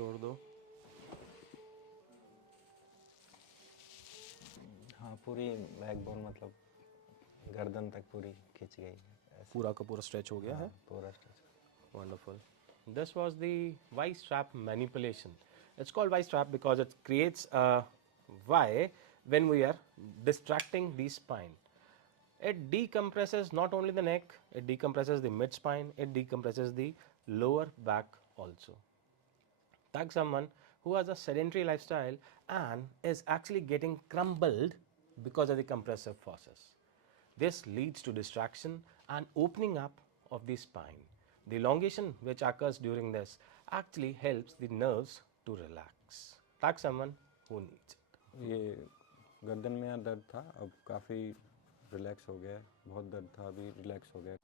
छोड़ दो। हाँ, पूरी बैकबोन मतलब गर्दन तक पूरी खिंच गई है। पूरा का पूरा स्ट्रेच हो गया है। पूरा stretch. Wonderful. This was the Y strap manipulation. It's called Y strap because it creates a Y when we are distracting the spine. It decompresses not only the neck, it decompresses the mid spine, it decompresses the lower back also. Like someone who has a sedentary lifestyle and is actually getting crumbled because of the compressive forces. This leads to distraction and opening up of the spine. The elongation which occurs during this actually helps the nerves to relax. Like someone who needs it. ये गर्दन में दर्द था, अब काफ़ी relax हो गया है। बहुत दर्द था, अभी रिलैक्स हो गया है।